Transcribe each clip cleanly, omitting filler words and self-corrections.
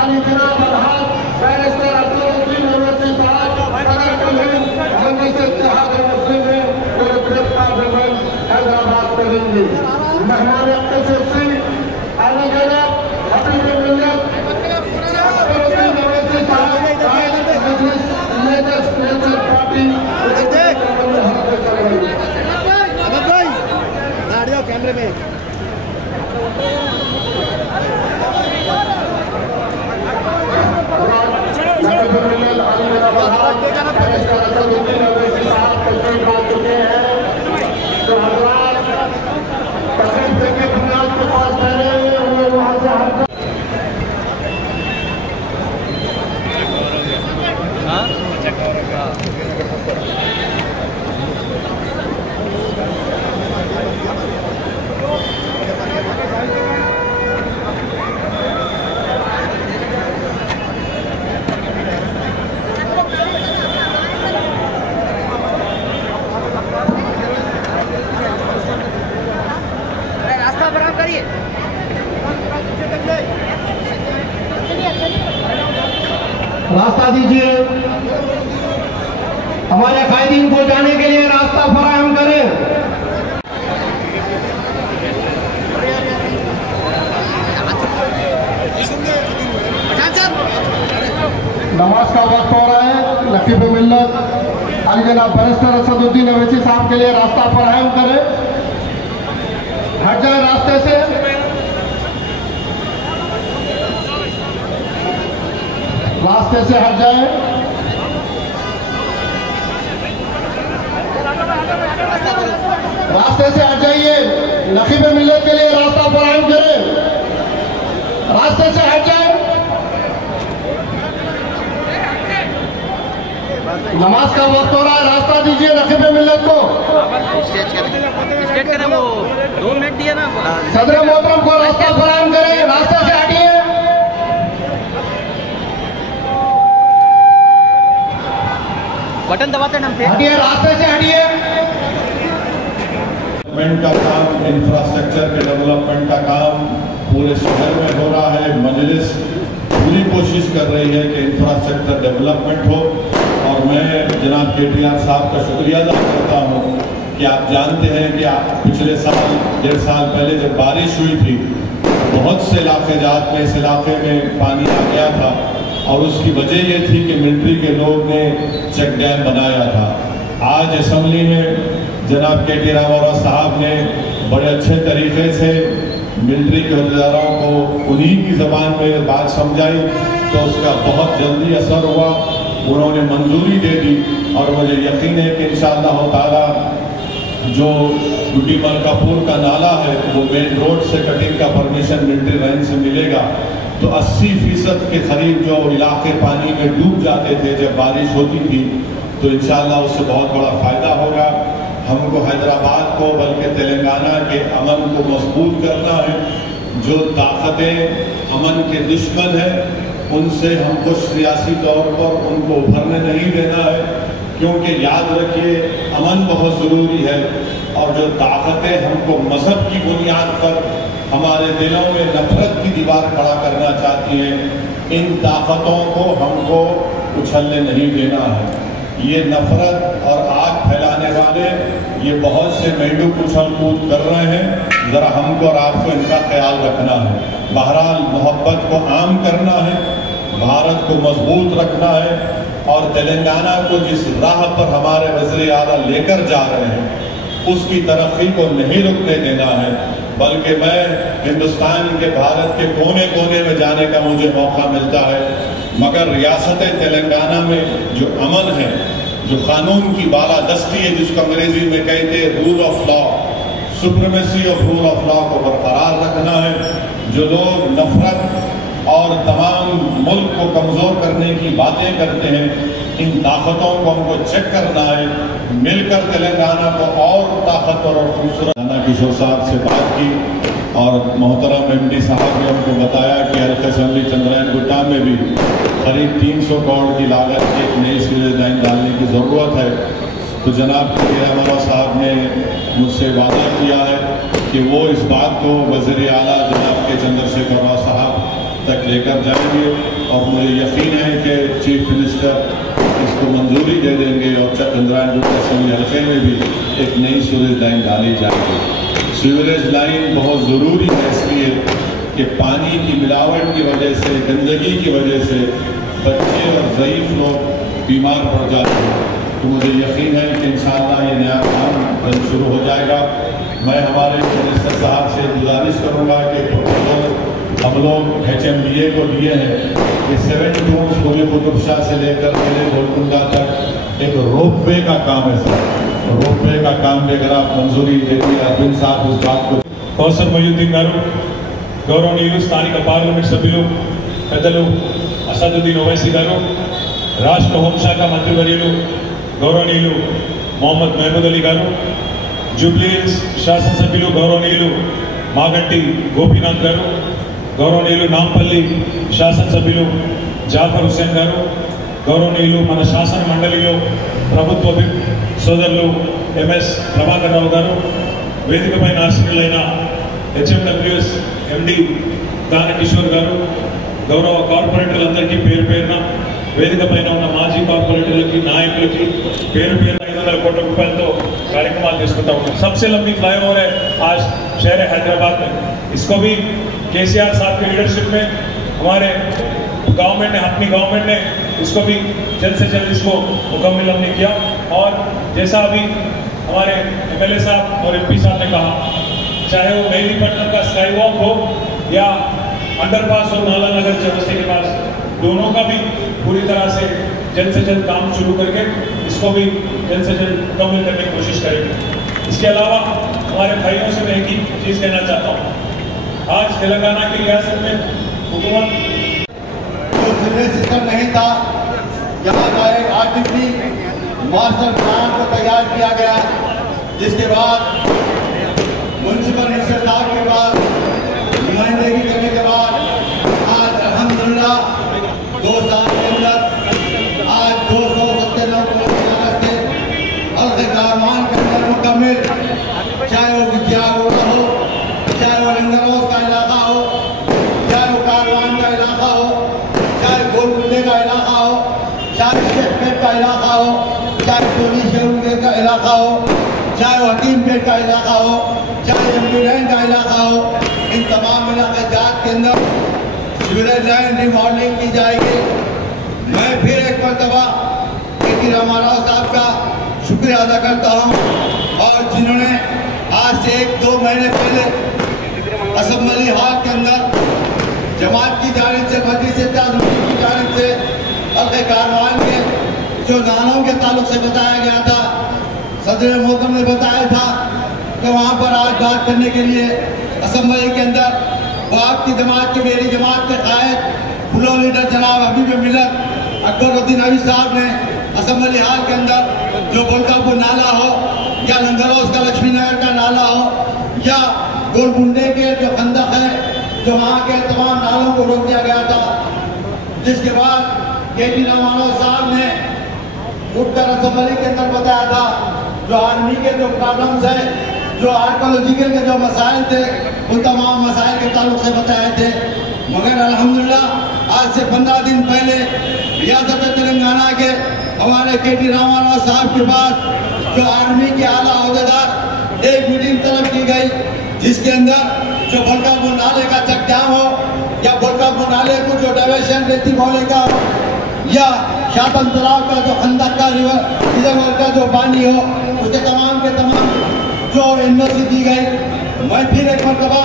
आली जनाब अलहाज बैरिस्टर अब्दुल अवैसी साहब इत्तेहाद मुस्लिम और गिरफ्तार जमन हैदराबाद करेंगे। मेहमान खुसूसी आली जनाब हबीब मिल्लत अब्दुल अवैसी साहब मजलिस नेशनल पार्टी कैमरे में रास्ता दीजिए, हमारे कायदीन को जाने के लिए रास्ता फराहम करें। नमाज का वक्त हो रहा है। नकीब मिल्लत अली जनाब बैरिस्टर असदुद्दीन अवैसी साहब के लिए रास्ता फराहम करें। हट जाए रास्ते से। रास्ते से हट जाए। रास्ते से हट जाइए। नकीब मिल्लत के लिए रास्ता फराहम करें। रास्ते से हट जाए। नमाज का वक्त हो रहा है। रास्ता दीजिए नकीब मिल्लत को। स्टेट करें वो 2 मिनट दिए ना। सदर मोहतरम को रास्ता फराहम करें। रास्ते से हटिए। बटन दबाते नाम थे। हटिए, रास्ते से हटिए। डेवलपमेंट का काम, इंफ्रास्ट्रक्चर के डेवलपमेंट का काम पूरे शहर में हो रहा है। मजलिस पूरी कोशिश कर रही है कि इंफ्रास्ट्रक्चर डेवलपमेंट हो। और मैं जनाब KTR साहब का शुक्रिया अदा करता हूँ कि आप जानते हैं कि पिछले साल 1.5 साल पहले जब बारिश हुई थी, बहुत से इलाके जात में इस इलाके में पानी आ गया था और उसकी वजह ये थी कि मिलिट्री के लोग ने चेक डैम बनाया था। आज असेंबली में जनाब KT रामाराव साहब ने बड़े अच्छे तरीके से मिलिट्री के अहदेदारों को उन्हीं की ज़बान में बात समझाई, तो उसका बहुत जल्दी असर हुआ। उन्होंने मंजूरी दे दी और मुझे यकीन है कि इंशाअल्लाह ताला जो डूडी मलकापुर का नाला है वो मेन रोड से कटिंग का परमिशन मिलिट्री लाइन से मिलेगा। तो 80% के करीब जो इलाके पानी में डूब जाते थे जब बारिश होती थी, तो इंशाअल्लाह उससे बहुत बड़ा फ़ायदा होगा। हमको हैदराबाद को बल्कि तेलंगाना के अमन को मजबूत करना है। जो ताकतें अमन के दुश्मन हैं उनसे हमको सियासी तौर पर उनको उभरने नहीं देना है, क्योंकि याद रखिए अमन बहुत ज़रूरी है। और जो ताकतें हमको मजहब की बुनियाद पर हमारे दिलों में नफरत की दीवार खड़ा करना चाहती हैं, इन ताकतों को हमको उछलने नहीं देना है। ये नफरत और आग फैलाने वाले ये बहुत से मेंढक उछल कूद कर रहे हैं। ज़रा हमको और आपको इनका ख्याल रखना है। बहरहाल मोहब्बत को आम करना है, भारत को मजबूत रखना है और तेलंगाना को जिस राह पर हमारे वज़ीर आला लेकर जा रहे हैं उसकी तरक्की को नहीं रुकने देना है। बल्कि मैं हिंदुस्तान के भारत के कोने कोने में जाने का मुझे मौका मिलता है, मगर रियासत तेलंगाना में जो अमन है, जो कानून की बालादस्ती है, जिसको अंग्रेजी में कहते हैं rule of law, supremacy of rule of law को बरकरार रखना है। जो लोग नफरत और तमाम मुल्क को कमज़ोर करने की बातें करते हैं, इन ताकतों को हमको चेक करना है। मिलकर तेलंगाना को और ताकतवर और खूबसूरत। किशोर साहब से बात की और मोहतरम MD साहब ने हमको बताया कि हल्का असेंबली चंद्रायन गुट्टा में भी करीब 300 करोड़ की लागत की एक नई सीवरेज लाइन डालने की ज़रूरत है। तो जनाब KT साहब ने मुझसे वादा किया है कि वो इस बात को वज़ीर आला जनाब के चंद्रशेखर राव साहब तक लेकर जाएंगे और मुझे यकीन है कि चीफ मिनिस्टर इसको मंजूरी दे देंगे और चक-इंद्रायण रोड असेंबली हल्के में भी एक नई सीवरेज लाइन डाली जाएगी। सीवरेज लाइन बहुत ज़रूरी है इसलिए कि पानी की मिलावट की वजह से, गंदगी की वजह से बच्चे और ज़ईफ़ लोग बीमार पड़ जाते हैं। तो मुझे यकीन है कि इंशाअल्लाह ये नया काम जल्द शुरू हो जाएगा। मैं हमारे मिनिस्टर साहब से गुजारिश करूँगा कि प्रपोजल हम लोग HMDA को दिए हैं कि 7 टूम्स पूरे कुतुब शाह से लेकर मेरे गोलकुंडा तक एक रोपवे का काम है सर। रोपवे का काम भी अगर आप मंजूरी देती अरविंद साहब उस बात को कौसर मोयुद्दीन गारू गौरवनीयुలు స్థానిక పార్లమెంట్ సభ్యులు పెద్దలు అసదుద్దీన్ ఓవైసీ గారు రాష్ట్ర హోంశాఖ మంత్రివర్యులు గౌరవనీయులు మొహమ్మద్ మహమూద్ అలీ గారు జూబ్లీహిల్స్ శాసనసభ్యులు గౌరవనీయులు మాగంటి గోపీనాథ్ గారు గౌరవనీయులు నాంపల్లి శాసనసభ్యులు జాఫర్ హుస్సేన్ గారు గౌరవనీయులు మన శాసన మండలిలో ప్రభుత్వ సోదరులు ఎంఎస్ ప్రభాకర్ రావు గారు వేదికపైన ఆశీనులైన HMWS MD దాన కిషోర్ గారు గౌరవ కార్పొరేటర్లందరికీ పేరు పేరున వేదికపైన ఉన్న మాజీ కార్పొరేటర్లకి నాయకులకి పేరు పేరున 500 కోట్ల రూపాయలతో కార్యక్రమాలు తీసుకుంటా ఉన్నాం। सबसे लंबी फ्लाईओवर है आज शहर हैदराबाद में। इसको भी KCR साहब की लीडरशिप में हमारे गवर्नमेंट ने, अपनी गवर्नमेंट ने इसको भी जल्द से जल्द इसको मुकम्मल हमने किया। और जैसा अभी हमारे MLA साहब और MP साहब ने कहा, चाहे वो मेहदीपट्टनम का स्काई वॉक हो या अंडरपास हो नाला नगर चौरस्ते के पास, दोनों का भी पूरी तरह से जल्द काम शुरू करके इसको भी जल्द से जल्द मुकम्मल करने की कोशिश करेंगे। इसके अलावा हमारे भाइयों से मैं एक ही चीज़ कहना चाहता हूँ, आज तेलंगाना की रियासत में हुकूमत जो सीवरेज सिस्टम नहीं था, यहाँ का एक आर्टिफिशियल मास्टर प्लान को तैयार किया गया, जिसके बाद म्युनिसिपल मिनिस्टर साहब के बाद नुमाइंदगी करने के बाद आज अल्हम्दुलिल्लाह 2 साल के अंदर आज 297 करोड़ की लागत से हल्के कारवान के अंदर मुकम्मल, चाहे वो विद्यागोड़ा हो, चाहे वो लंगरौज का इलाका हो, चाहे वो कारवान का इलाका हो, चाहे गोलकुंडे का इलाका हो, चाहे शेखपेट का इलाका हो, चाहे टोली शेरुगे का इलाका हो, चाहे वो हकीमपेट का इलाका हो, चाहे एम्बुलेंस का इलाका हो, इन तमाम इलाके जात के अंदर सीवरेज लाइन रिमॉडलिंग की जाएगी। मैं फिर एक मरतबा KT रामाराव साहब का शुक्रिया अदा करता हूँ, और जिन्होंने आज से 1-2 महीने पहले असेंबली हॉल के अंदर जमात की जानिब से, मजलिस इत्तेहाद की जानिब से हल्के कारवान के जो नालों के ताल्लुक से बताया गया था, सदर मोहतरम ने बताया था कि वहाँ पर आज बात करने के लिए असेंबली के अंदर वो आपकी जमात के, मेरी जमात के कायद फुलो लीडर जनाब हबीब मिलत अकबरुद्दीन अवी साहब ने असेंबली हॉल के अंदर जो बोलकापुर नाला हो या लंगरौज का लक्ष्मी नगर का नाला हो या गोलकुंडे के जो खंदक है, जो वहाँ के तमाम नालों को रोक दिया गया था, जिसके बाद KT रामाराव साहब ने उठकर असेंबली के अंदर बताया था जो आर्मी के जो प्रॉब्लम्स है, जो आर्कोलॉजिकल के जो मसाइल थे, उन तमाम मसाइल के ताल्लुक से बताए थे। मगर अल्हम्दुलिल्लाह आज से 15 दिन पहले रियासत तेलंगाना के हमारे KT रामाराव साहब के पास जो आर्मी के आला अहदेदार एक मीटिंग तलब की गई, जिसके अंदर जो बोलकापुर नाले का चेक डैम हो या बोलकापुर नाले को जो डाइवर्शन रेती बोले का हो या शातन तालाब का जो खंदक का रिजर्वर का जो पानी हो, उसके तमाम के तमाम जो एनओसी दी गई। मैं फिर एक मरतबा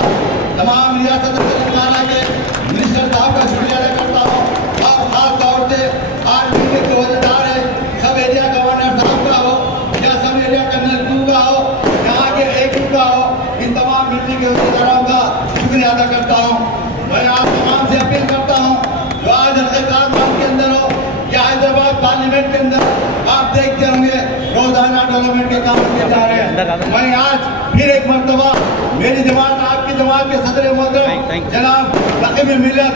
तमाम रियासत तेलंगाना के मिनिस्टर साहब का शुक्रिया अदा करता हूँ, और खास तौर से आर्मी के जो अहदेदार है, सब एरिया गवर्नर साहब का हो या सब एरिया कर्नल 2 का हो, यहाँ के AQ का हो, इन तमाम मिलिट्री के अहदेदारों का शुक्रिया अदा करता हूँ। मैं आप तमाम से अपील करता हूँ, जो आज कारवान के अंदर हो या हैदराबाद पार्लियामेंट के अंदर आप देखते होंगे रोजाना डेवलपमेंट के काम किए जा रहे हैं। मैं आज फिर एक मरतबा मेरी जमात, आपकी जमात के सदर मोहतरम जनाब रकीब मिलत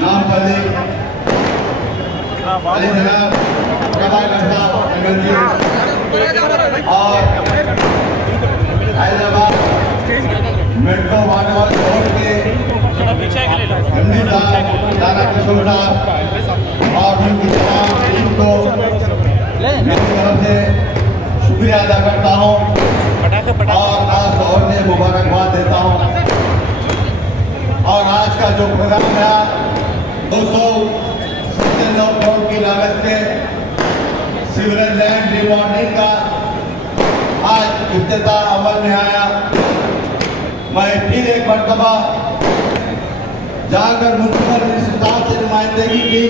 नामपल्ली अली जनाब और हैदराबाद मेट्रो वाटर बोर्ड के और खास तौर से मुबारकबाद देता हूँ। और आज का जो प्रोग्राम है 297 करोड़ की लागत से सीवरेज लैंड रिमॉडलिंग का आज इफ्तिताह अमल में आया। मैं फिर एक मरतबा जाकर मुंसिपल साहब से नुमाइंदगी की